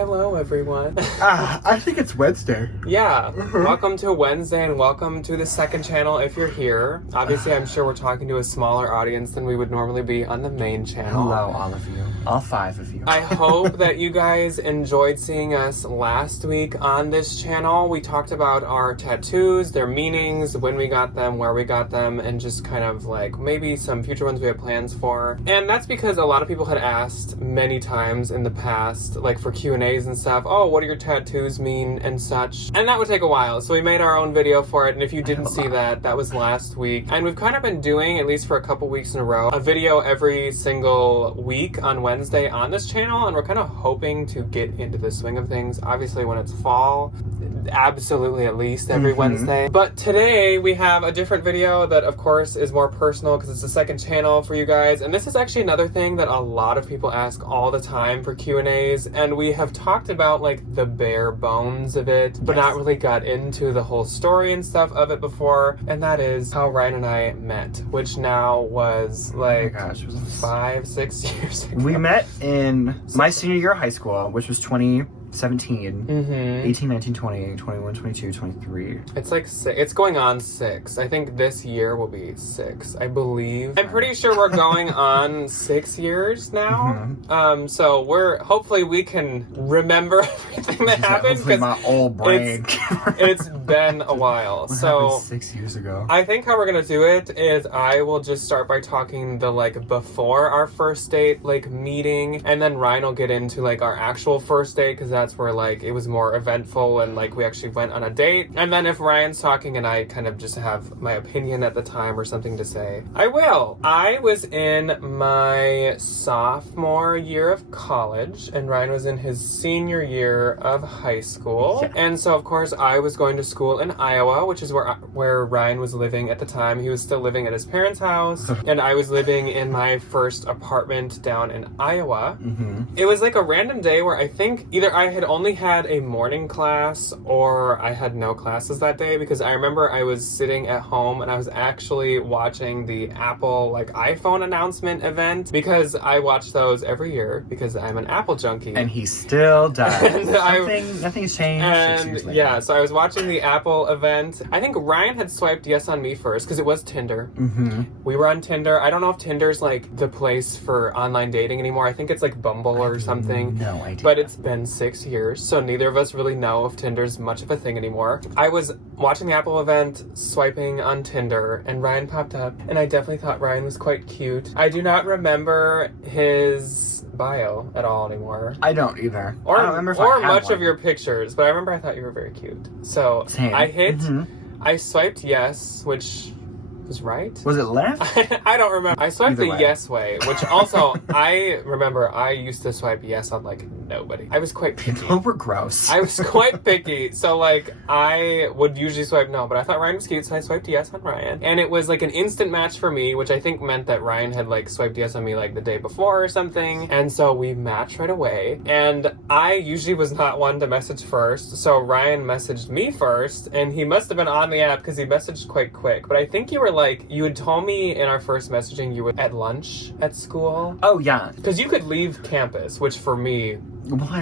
Hello, everyone. I think it's Wednesday. Yeah, welcome to Wednesday and welcome to the second channel if you're here. Obviously, I'm sure we're talking to a smaller audience than we would normally be on the main channel. Hello, all of you. All 5 of you. I hope that you guys enjoyed seeing us last week on this channel. We talked about our tattoos, their meanings, when we got them, where we got them, and just kind of like maybe some future ones we have plans for. And that's because a lot of people had asked many times in the past, like for Q&As and stuff, oh, what do your tattoos mean and such? And that would take a while, so we made our own video for it, and if you didn't see that, that was last week. And we've kind of been doing, at least for a couple weeks in a row, a video every single week on Wednesday on this channel, and we're kind of hoping to get into the swing of things. Obviously, when it's fall, absolutely at least every Wednesday. But today we have a different video that of course is more personal because it's the second channel for you guys, and this is actually another thing that a lot of people ask all the time for Q&As, and we have talked about like the bare bones of it, but not really got into the whole story and stuff of it before, and that is how Ryan and I met, which now was like 5-6 years ago. We met in my senior year of high school, which was 2017, 18, 19, 20, 21, 22, 23. It's like it's going on 6. I think this year will be 6, I believe. I'm pretty sure we're going on 6 years now. So hopefully we can remember everything that happened. Because my old brain. It's been a while. What 6 years ago? I think how we're gonna do it is I will just start by talking the like before our first date like meeting, and then Ryan will get into like our actual first date because that's where like it was more eventful and like we actually went on a date. And then if Ryan's talking and I kind of just have my opinion at the time or something to say, I will. I was in my sophomore year of college and Ryan was in his senior year of high school. And so of course I was going to school in Iowa, which is where Ryan was living at the time. He was still living at his parents' house and I was living in my first apartment down in Iowa. It was like a random day where I think either I had only had a morning class or I had no classes that day, because I remember I was sitting at home and I was actually watching the Apple like iPhone announcement event, because I watch those every year because I'm an Apple junkie. And he still does. Nothing's changed. And yeah, so I was watching the Apple event. I think Ryan had swiped yes on me first because it was Tinder. We were on Tinder. I don't know if Tinder's like the place for online dating anymore. I think it's like Bumble or something. No idea. But it's been 6 years, so neither of us really know if Tinder's much of a thing anymore. I was watching the Apple event, swiping on Tinder, and Ryan popped up, and I definitely thought Ryan was quite cute. I do not remember his bio at all anymore. I don't either. Or I don't remember if or much of your pictures, but I remember I thought you were very cute. So Same. I swiped yes, which was right. Was it left? I don't remember. I swiped Either the way. yes way, which also I remember I used to swipe yes on like nobody. I was quite picky. People were gross. I was quite picky, so like I would usually swipe no, but I thought Ryan was cute, so I swiped yes on Ryan. And it was like an instant match for me, which I think meant that Ryan had like swiped yes on me like the day before or something. And so we matched right away. And I usually was not one to message first, so Ryan messaged me first, and he must have been on the app because he messaged quite quick. But I think you were like, you had told me in our first messaging you were at lunch at school. Oh yeah. Because you could leave campus, which for me,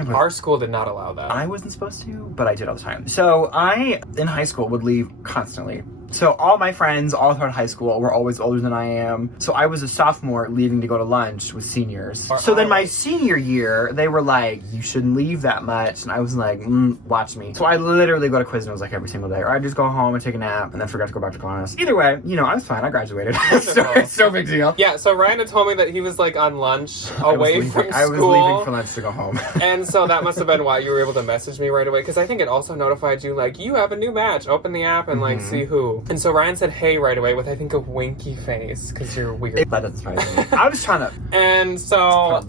our school did not allow that. I wasn't supposed to, but I did all the time. So I, in high school, would leave constantly. So all my friends all throughout high school were always older than I am. So I was a sophomore leaving to go to lunch with seniors. So then my senior year, they were like, you shouldn't leave that much. And I was like, watch me. So I literally go to Quiznos like every single day. Or I just go home and take a nap and then forgot to go back to class. Either way, you know, I was fine. I graduated. It's no big deal. Yeah, so Ryan had told me that he was like on lunch away from school. I was leaving for lunch to go home. And so that must have been why you were able to message me right away. Because I think it also notified you like, you have a new match. Open the app and like see who. And so Ryan said hey right away with I think a winky face because you're weird. That doesn't surprise me. I was trying to. And so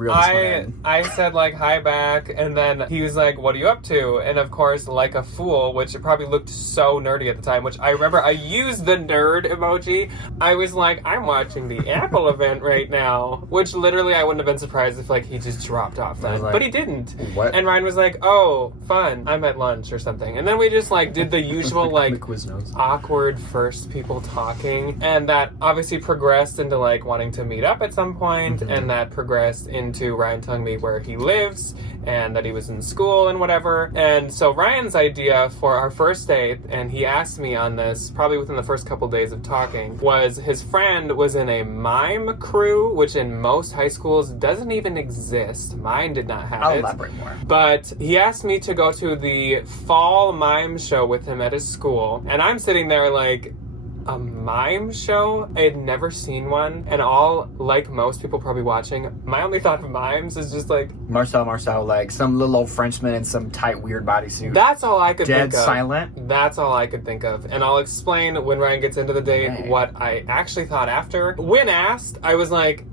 I said like hi back, and then he was like, what are you up to? And of course, like a fool, which it probably looked so nerdy at the time, which I remember I used the nerd emoji. I was like, I'm watching the Apple event right now, which literally I wouldn't have been surprised if like he just dropped off then, but he didn't. What? And Ryan was like, oh, fun, I'm at lunch or something. And then we just like did the usual like awkward first people talking, and that obviously progressed into like wanting to meet up at some point, and that progressed into Ryan telling me where he lives and that he was in school and whatever. And so Ryan's idea for our first date, and he asked me on this probably within the first couple days of talking, was his friend was in a mime crew, which in most high schools doesn't even exist. Mine did not have it. I'll elaborate more. But he asked me to go to the fall mime show with him at his school, and I'm sitting there like, a mime show? I had never seen one, and all, like most people probably watching, my only thought of mimes is just like... Marcel, like some little old Frenchman in some tight, weird bodysuit. That's all I could think of. Dead silent? That's all I could think of. And I'll explain when Ryan gets into the date what I actually thought after. When asked, I was like,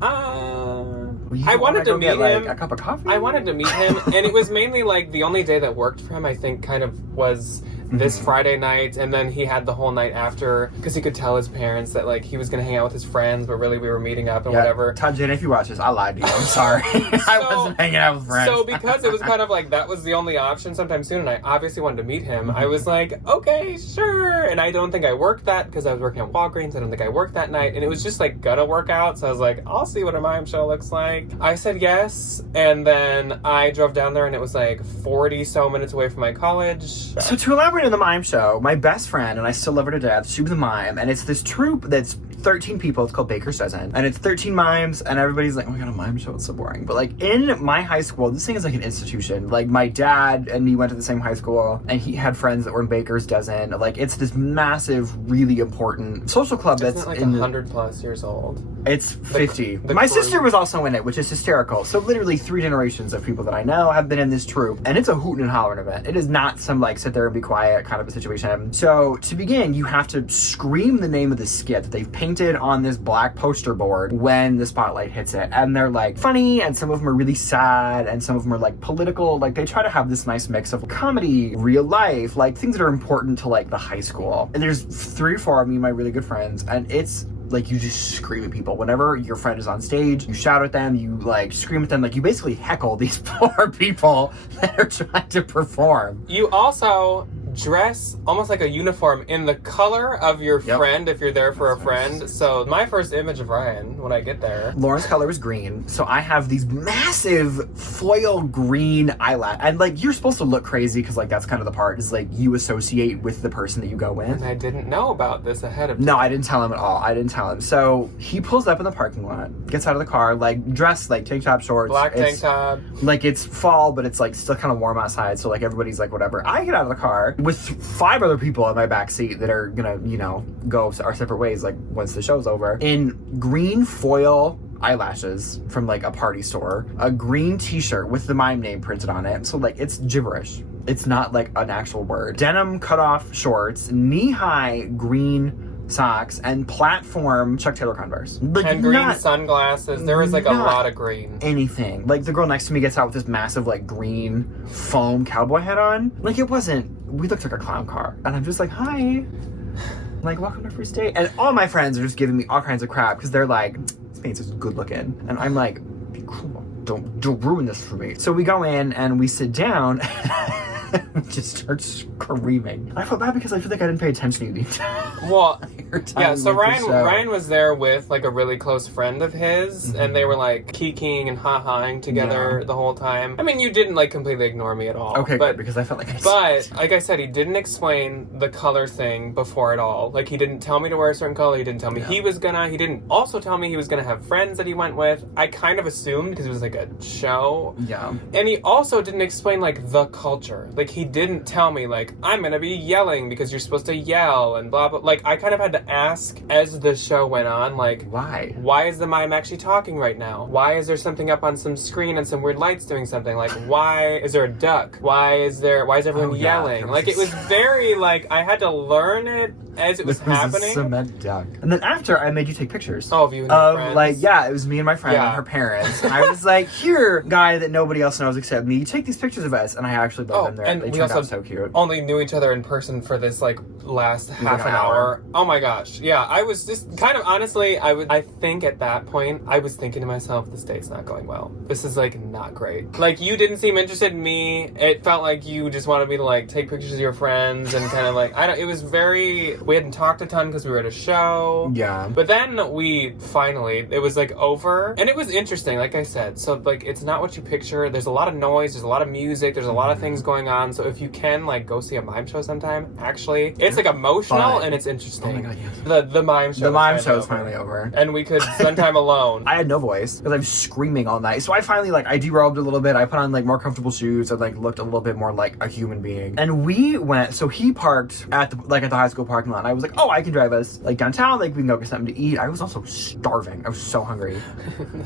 I wanted to meet him. Like, a cup of coffee? I wanted to meet him, and it was mainly like the only day that worked for him, I think, kind of was this Friday night, and then he had the whole night after, because he could tell his parents that like he was going to hang out with his friends, but really we were meeting up and whatever. Todd Jane, if you watch this, I lied to you. I'm sorry. I wasn't hanging out with friends. So because it was kind of like that was the only option sometime soon, and I obviously wanted to meet him, I was like, okay, sure. And I don't think I worked that because I was working at Walgreens. I don't think I worked that night, and it was just like gonna work out. So I was like, I'll see what a mime show looks like. I said yes, and then I drove down there, and it was like 40 so minutes away from my college. So to elaborate on the mime show, my best friend, and I still love her to death, she was a mime, and it's this troupe that's 13 people. It's called Baker's Dozen, and it's 13 mimes, and everybody's like, oh my god, a mime show, it's so boring. But like in my high school, this thing is like an institution. Like my dad and me went to the same high school, and he had friends that were in Baker's Dozen. Like it's this massive, really important social club that's like 100 plus years old. It's 50. My sister was also in it, which is hysterical. So literally 3 generations of people that I know have been in this troupe, and it's a hootin' and hollering event. It is not some like sit there and be quiet kind of a situation. So to begin, you have to scream the name of the skit that they've painted on this black poster board when the spotlight hits it. And they're like funny, and some of them are really sad, and some of them are like political. Like they try to have this nice mix of comedy, real life, like things that are important to like the high school. And there's 3 or 4 of me, my really good friends, and it's like you just scream at people. Whenever your friend is on stage, you shout at them, you like scream at them, like you basically heckle these poor people that are trying to perform. You also dress almost like a uniform in the color of your friend if you're there for a friend. So my first image of Ryan when I get there, Lauren's color is green, so I have these massive foil green eyelash, and like you're supposed to look crazy because like that's kind of the part is like you associate with the person that you go with. And I didn't know about this ahead of time. No, I didn't tell him at all. I didn't tell him. So he pulls up in the parking lot, gets out of the car, like dressed like tank top, shorts, black tank top, like it's fall but it's like still kind of warm outside, so like everybody's like whatever. I get out of the car with 5 other people in my back seat that are gonna, you know, go our separate ways like once the show's over, in green foil eyelashes from like a party store, a green t-shirt with the mime name printed on it, so like it's gibberish. It's not like an actual word. Denim cutoff shorts, knee-high green socks, and platform Chuck Taylor Converse. Like, and green sunglasses. There was like a lot of green. Anything. Like the girl next to me gets out with this massive like green foam cowboy hat on. Like it wasn't, we looked like a clown car. And I'm just like, hi. Like, welcome to our first date. And all my friends are just giving me all kinds of crap because they're like, this man's just good looking. And I'm like, be cool. Don't ruin this for me. So we go in and we sit down. We just start screaming. I felt bad because I feel like I didn't pay attention to you. Well, yeah, so Ryan was there with like a really close friend of his, and they were like kikiing and ha-haing together the whole time. I mean, you didn't like completely ignore me at all. Okay, good, because I felt like like I said, he didn't explain the color thing before at all. Like he didn't tell me to wear a certain color. He didn't tell me he didn't also tell me he was gonna have friends that he went with. I kind of assumed because it was like a show. Yeah. And he also didn't explain like the culture. Like he didn't tell me like, I'm gonna be yelling because you're supposed to yell and blah blah. Like I kind of had to ask as the show went on, like why is the mime actually talking right now? Why is there something up on some screen and some weird lights doing something? Like why is there a duck? Why is everyone yelling? Like it was very like I had to learn it as it was happening. A cement duck. And then after I made you take pictures. Of you and your friends. Like it was me and my friend and her parents. And I was like, here, guy that nobody else knows except me, take these pictures of us. And I actually love them there. And they we turned also out so cute. Only knew each other in person for this like last half an hour. Oh my god. gosh. Yeah, I was just kind of, honestly, I think at that point, I was thinking to myself, this date's not going well. This is, like, not great. Like, you didn't seem interested in me. It felt like you just wanted me to, like, take pictures of your friends and kind of, like, it was very, we hadn't talked a ton because we were at a show. Yeah. But then we finally, it was, like, over. And it was interesting, like I said. So, like, it's not what you picture. There's a lot of noise. There's a lot of music. There's a lot of things going on. So if you can, like, go see a mime show sometime, actually, it's, like, emotional and it's interesting. Oh my God, yes. The mime show. The mime show is finally over. And we could spend time alone. I had no voice because I was screaming all night. So I finally, like, I derobed a little bit. I put on, like, more comfortable shoes. I, like, looked a little bit more like a human being. And we went, so he parked at the high school parking lot. And I was like, oh, I can drive us, like, downtown. Like, we can go get something to eat. I was also starving. I was so hungry.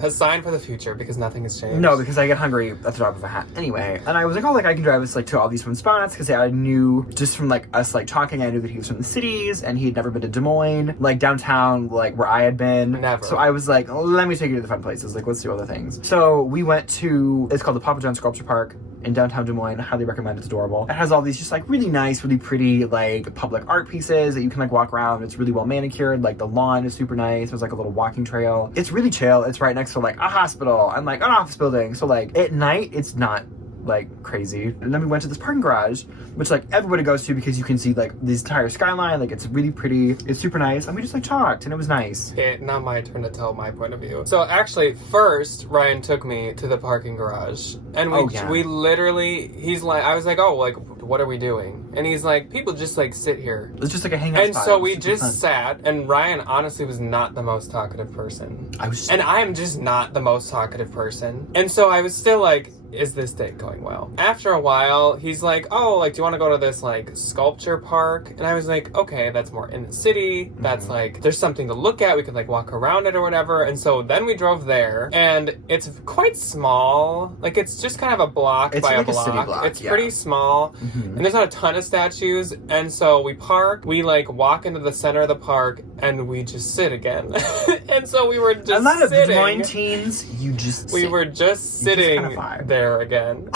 A sign for the future because nothing has changed. No, because I get hungry at the drop of a hat. Anyway, and I was like, oh, like, I can drive us, like, to all these fun spots because I knew just from, like, us, like, talking, I knew that he was from the cities and he had never been to Des Moines, like, downtown, like, where I had been. Never. So I was like, let me take you to the fun places. Like, let's do other things. So we went to, it's called the Papa John Sculpture Park in downtown Des Moines. I highly recommend it. It's adorable. It has all these just, like, really nice, really pretty, like, public art pieces that you can, like, walk around. It's really well manicured. Like, the lawn is super nice. There's, like, a little walking trail. It's really chill. It's right next to, like, a hospital and, like, an office building. So, like, at night, it's not, like, crazy. And then we went to this parking garage, which, like, everybody goes to because you can see, like, this entire skyline. Like, it's really pretty. It's super nice. And we just, like, talked, and it was nice. Okay, now my turn to tell my point of view. So actually, first, Ryan took me to the parking garage. And we literally, he's like, I was like, oh, like, what are we doing? And he's like, people just, like, sit here. It's just, like, a hangout spot. And so we just sat, and Ryan honestly was not the most talkative person. And I'm just not the most talkative person. And so I was still like, is this date going well? After a while, he's like, oh, like, do you want to go to this, like, sculpture park? And I was like, okay, that's more in the city. That's, like, there's something to look at. We could, like, walk around it or whatever. And so then we drove there, and it's quite small. Like, it's just kind of a block by like a block. A city block. It's pretty small, and there's not a ton of statues. And so we park, we, like, walk into the center of the park, and we just sit again. And so we were just sitting. A lot of Des Moines teens, you just We were just sitting there again.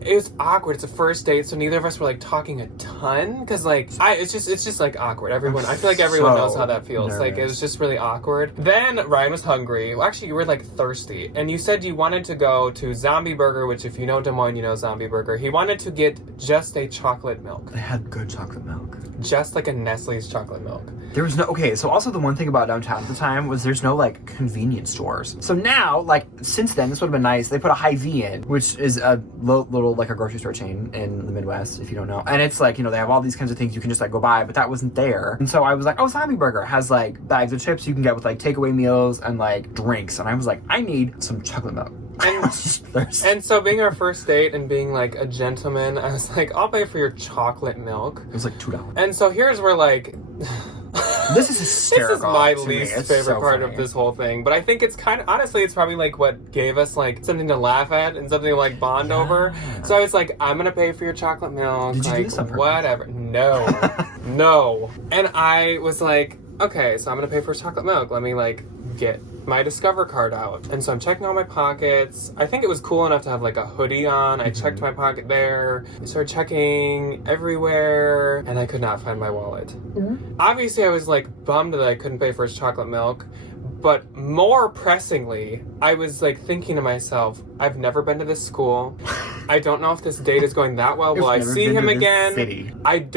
It was awkward. It's a first date, so neither of us were, like, talking a ton because, like, it's just like awkward. I feel like everyone knows how that feels. Nervous. Like, it was just really awkward. Then Ryan was hungry. Well, actually, you were, like, thirsty, and you said you wanted to go to Zombie Burger, which, if you know Des Moines, you know Zombie Burger. He wanted to get just a chocolate milk. They had good chocolate milk. Just like a Nestle's chocolate milk. There was no, okay, so also the one thing about downtown at the time was there's no, like, convenience stores. So now, like, since then, this would have been nice. They put a Hy-Vee in, which is a little, like, a grocery store chain in the Midwest, if you don't know. And it's, like, you know, they have all these kinds of things you can just, like, go buy, but that wasn't there. And so I was like, oh, Zombie Burger has, like, bags of chips you can get with, like, takeaway meals and, like, drinks. And I was like, I need some chocolate milk. And so being our first date and being, like, a gentleman, I was like, I'll pay for your chocolate milk. It was like $2. And so here's where, like, this is hysterical. This is my least favorite part of this whole thing. But I think it's kind of, honestly, it's probably, like, what gave us, like, something to laugh at and something to, like, bond over. So I was like, I'm gonna pay for your chocolate milk. Did you like, do this on purpose? Whatever. No. No. And I was like, okay, so I'm gonna pay for his chocolate milk. Let me, like, get my Discover card out. And so I'm checking all my pockets. I think it was cool enough to have, like, a hoodie on. I checked my pocket there. I started checking everywhere, and I could not find my wallet. Obviously, I was, like, bummed that I couldn't pay for his chocolate milk. But more pressingly, I was, like, thinking to myself, I've never been to this school. I don't know if this date is going that well. Will I see him again? City. I'd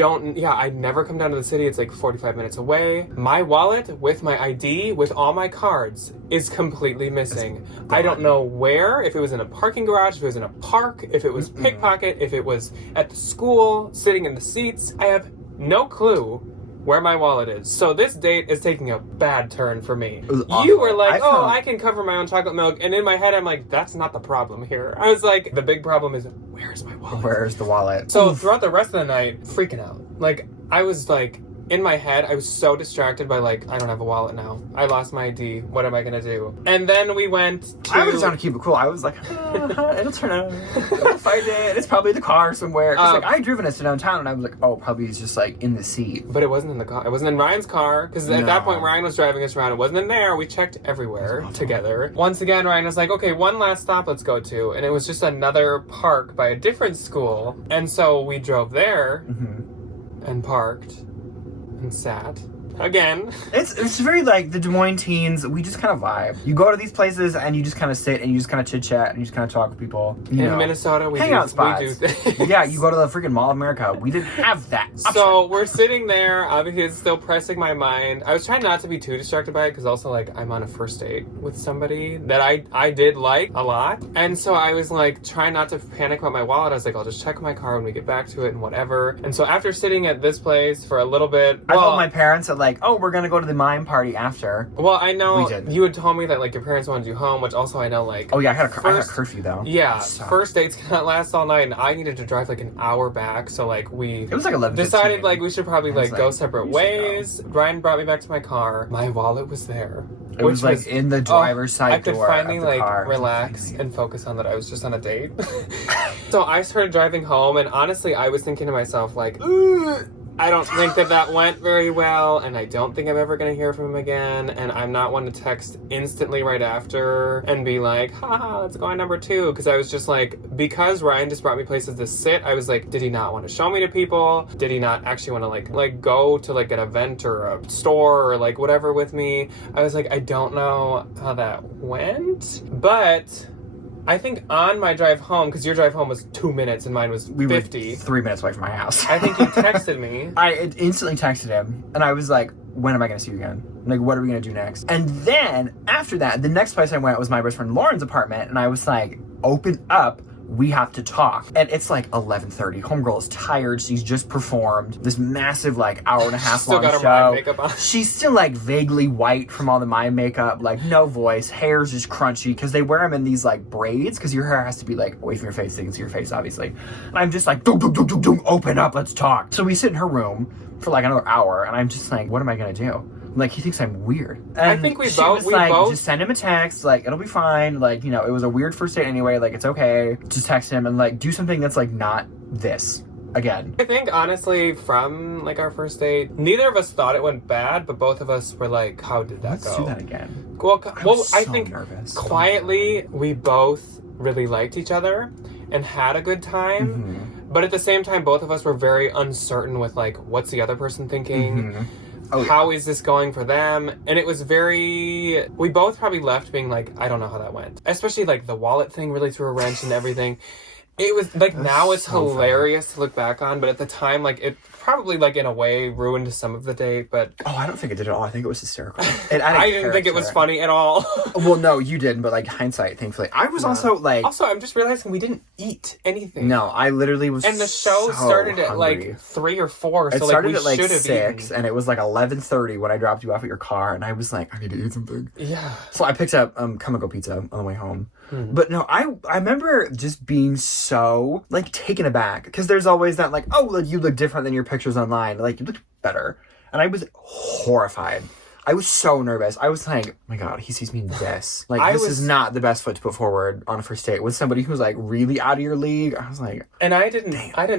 never come down to the city. It's like 45 minutes away. My wallet with my ID, with all my cards, is completely missing. I don't know where, if it was in a parking garage, if it was in a park, if it was pickpocket, if it was at the school, sitting in the seats. I have no clue where my wallet is. So this date is taking a bad turn for me. You were like, I can cover my own chocolate milk. And in my head, I'm like, that's not the problem here. I was like, the big problem is, where's my wallet? Where's the wallet? So throughout the rest of the night, freaking out. Like, I was like, in my head, I was so distracted by, like, I don't have a wallet now. I lost my ID. What am I gonna do? And then we went to... I was trying to keep it cool. I was like, it'll turn out. We'll find it. It's probably the car somewhere. Because, like, I had driven us to downtown, and I was like, oh, probably he's just, like, in the seat. But it wasn't in the car. It wasn't in Ryan's car. Because at that point, Ryan was driving us around. It wasn't in there. We checked everywhere together. Once again, Ryan was like, okay, one last stop let's go to. And it was just another park by a different school. And so we drove there and parked. and sat. Again. It's very like the Des Moines teens, we just kind of vibe. You go to these places and you just kind of sit and you just kind of chit chat and you just kind of talk with people. In Minnesota, we hangout spots. We do things. Yeah, you go to the freaking Mall of America. We didn't have that option. So we're sitting there. Obviously, it's still pressing my mind. I was trying not to be too distracted by it because also like I'm on a first date with somebody that I did like a lot, and so I was like trying not to panic about my wallet. I was like, I'll just check my car when we get back to it and whatever. And so after sitting at this place for a little bit, I told my parents that like, oh, we're gonna go to the Mime party after. Well, I know you had told me that like your parents wanted you home, which also I know like. Oh yeah, I had a curfew though. Yeah, first dates cannot last all night, and I needed to drive like an hour back. So like it was like 11. Decided like we should probably like go separate ways. Brian brought me back to my car. My wallet was there. It was like in the driver's side door. I could finally like relax and focus on that I was just on a date. So I started driving home, and honestly, I was thinking to myself like, I don't think that went very well, and I don't think I'm ever going to hear from him again, and I'm not one to text instantly right after and be like, haha, let's go on number 2, because I was just like, because Ryan just brought me places to sit, I was like, did he not want to show me to people? Did he not actually want to like go to like an event or a store or like whatever with me? I was like, I don't know how that went, but I think on my drive home, because your drive home was 2 minutes and mine was 50. Were 3 minutes away from my house. I think you texted me. I instantly texted him, and I was like, when am I going to see you again? Like, what are we going to do next? And then, after that, the next place I went was my best friend Lauren's apartment, and I was like, open up. We have to talk. And it's like 11:30. Homegirl is tired. She's just performed this massive like hour and a half long got her show. Mime makeup on. She's still like vaguely white from all the Mime makeup, like no voice, hair's just crunchy because they wear them in these like braids because your hair has to be like away from your face so you can see your face obviously. And I'm just like, doom, open up, let's talk. So we sit in her room for like another hour and I'm just like, what am I gonna do? Like, he thinks I'm weird. And I think we both... just send him a text, like, it'll be fine. Like, you know, it was a weird first date anyway. Like, it's okay. Just text him and, like, do something that's, like, not this. Again. I think, honestly, from, like, our first date, neither of us thought it went bad, but both of us were like, how did that go? Let's do that again. Well, I so think nervous. Quietly, we both really liked each other and had a good time. Mm-hmm. But at the same time, both of us were very uncertain with, like, what's the other person thinking? Mm-hmm. How is this going for them? And it was very... We both probably left being like, I don't know how that went. Especially, like, the wallet thing really threw a wrench and everything. It was, like, now it's so hilarious to look back on, but at the time, like, it probably, like, in a way, ruined some of the date, but... Oh, I don't think it did at all. I think it was hysterical. I didn't think it was funny at all. Well, no, you didn't, but, like, hindsight, thankfully. I was also, like... Also, I'm just realizing we didn't eat anything. No, I literally was And the show started at, like, 3 or 4, so, like, we should have eaten. It started at, like, 6, and it was, like, 11:30 when I dropped you off at your car, and I was like, I need to eat something. Yeah. So I picked up Kamiko Pizza on the way home. But no, I remember just being so, like, taken aback. Because there's always that, like, oh, like, you look different than your pictures online. Like, you look better. And I was horrified. I was so nervous. I was like, oh my God, he sees me in this. Like, this is not the best foot to put forward on a first date with somebody who's, like, really out of your league. I was like... And I didn't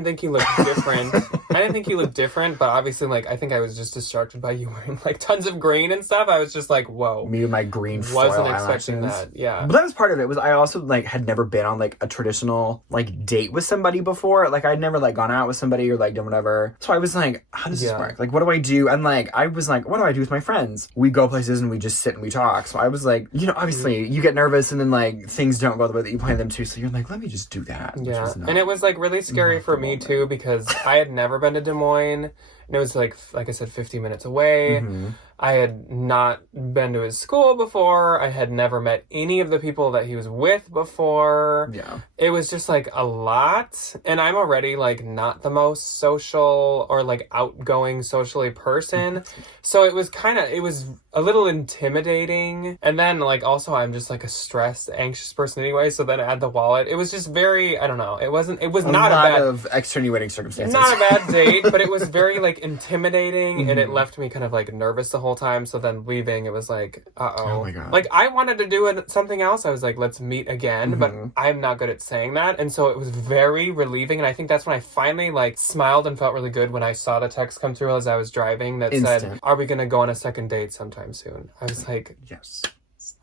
think you looked different. I didn't think you looked different, but obviously, like, I think I was just distracted by you wearing, like, tons of green and stuff. I was just like, whoa. Me with my green foil Wasn't expecting that, yeah. But that was part of it. Was I also, like, had never been on, like, a traditional, like, date with somebody before. Like, I'd never, like, gone out with somebody or, like, done whatever. So I was like, how does this work? Like, what do I do? And, like, I was like, what do I do with my friends? We go places and we just sit and we talk. So I was like, you know, obviously you get nervous and then like things don't go the way that you plan them to. So you're like, let me just do that. Yeah. And it was like really scary for me too because I had never been to Des Moines and it was like I said, 50 minutes away. Mm-hmm. I had not been to his school before. I had never met any of the people that he was with before. Yeah. It was just like a lot. And I'm already like not the most social or like outgoing socially person. So it was a little intimidating. And then like also I'm just like a stressed, anxious person anyway. So then add the wallet. It was just very, I don't know. It was not a lot of extenuating circumstances. Not a bad date, but it was very like intimidating and it left me kind of like nervous the whole time. So then leaving, it was like, oh my God. Like I wanted to do something else. I was like, let's meet again, but I'm not good at saying that. And so it was very relieving. And I think that's when I finally like smiled and felt really good when I saw the text come through as I was driving that said, are we going to go on a second date sometime soon? I was like, yes.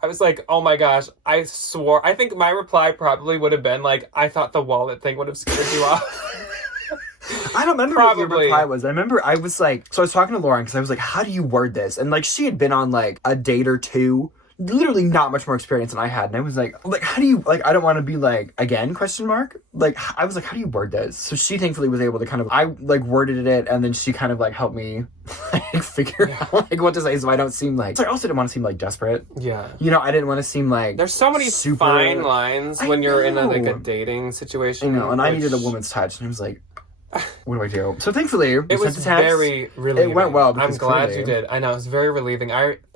I was like, oh my gosh, I swore. I think my reply probably would have been like, I thought the wallet thing would have scared you off. I don't remember what your Probably. reply was. I remember I was like, so I was talking to Lauren because I was like, how do you word this? And like, she had been on like a date or two, literally not much more experience than I had. And I was like, how do you, like, I don't want to be like, again, question mark? Like, I was like, how do you word this? So she thankfully was able to kind of, I like worded it and then she kind of like helped me like figure out like what to say so I don't seem like, so I also didn't want to seem like desperate. Yeah. You know, I didn't want to seem like there's so many super fine lines when you're in like a know. dating situation. I know, and I needed a woman's touch, and I was like, what do I do? So thankfully, It was very relieving. It went well. I'm glad clearly, you did. I know, it was very relieving.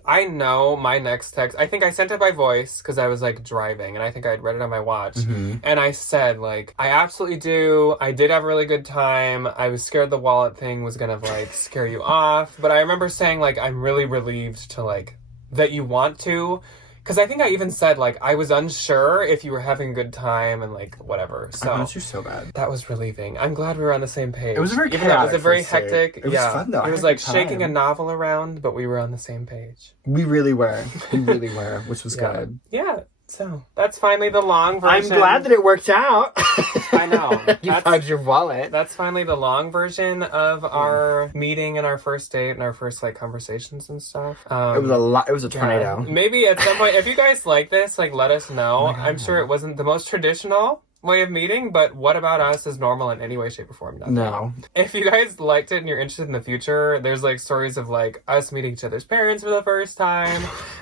I know my next text, I think I sent it by voice because I was like driving and I think I'd read it on my watch. And I said like, I absolutely do. I did have a really good time. I was scared the wallet thing was gonna like scare you off. But I remember saying like, I'm really relieved to like, that you want to. Because I think I even said, like, I was unsure if you were having a good time and, like, whatever. So I wanted you so bad. that was relieving. I'm glad we were on the same page. It was very Even chaotic. though it was a very for a hectic. It was fun, though. It was like shaking a novel around, but we were on the same page. We really were. We really were, which was good. Yeah. So that's finally the long version. I'm glad that it worked out. I know. You found your wallet. That's finally the long version of our meeting and our first date and our first like conversations and stuff. It was a lot. It was a tornado. Maybe at some point, if you guys like this, like let us know. Oh my God. I'm sure it wasn't the most traditional way of meeting, but what about us is normal in any way, shape, or form? Nothing. No. If you guys liked it and you're interested in the future, there's like stories of like us meeting each other's parents for the first time.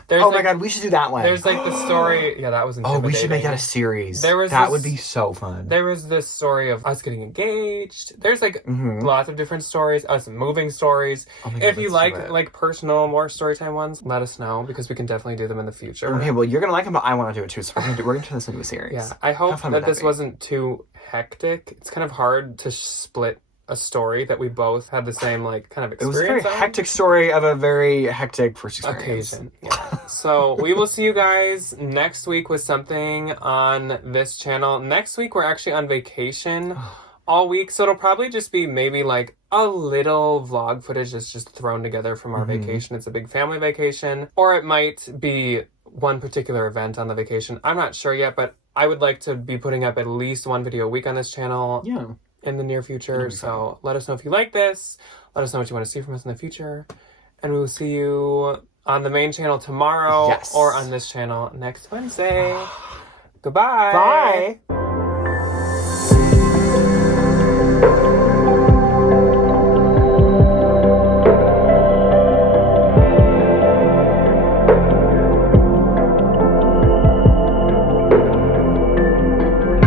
There's, Oh like, my God, we should do that one. There's like the story. Yeah, that was intimidating. Oh, we should make that a series. There was that this- would be so fun. There was this story of us getting engaged. There's like lots of different stories, us moving stories. Oh my God, If you let's do like it. like personal, more storytime ones, let us know because we can definitely do them in the future. Okay, well, you're gonna like them, but I want to do it too. So we're gonna turn this into a series. Yeah, I How hope fun that would this be? wasn't too hectic. It's kind of hard to split a story that we both had the same like kind of It was a experience very on. hectic story of a very hectic first experience. Occasion. Yeah. So we will see you guys next week with something on this channel. Next week we're actually on vacation all week, so it'll probably just be maybe like a little vlog footage that's just thrown together from our vacation. It's a big family vacation, or it might be one particular event on the vacation. I'm not sure yet, but I would like to be putting up at least one video a week on this channel Yeah. in the near future. So let us know if you like this. Let us know what you want to see from us in the future. And we will see you on the main channel tomorrow Yes. or on this channel next Wednesday. Goodbye. Bye.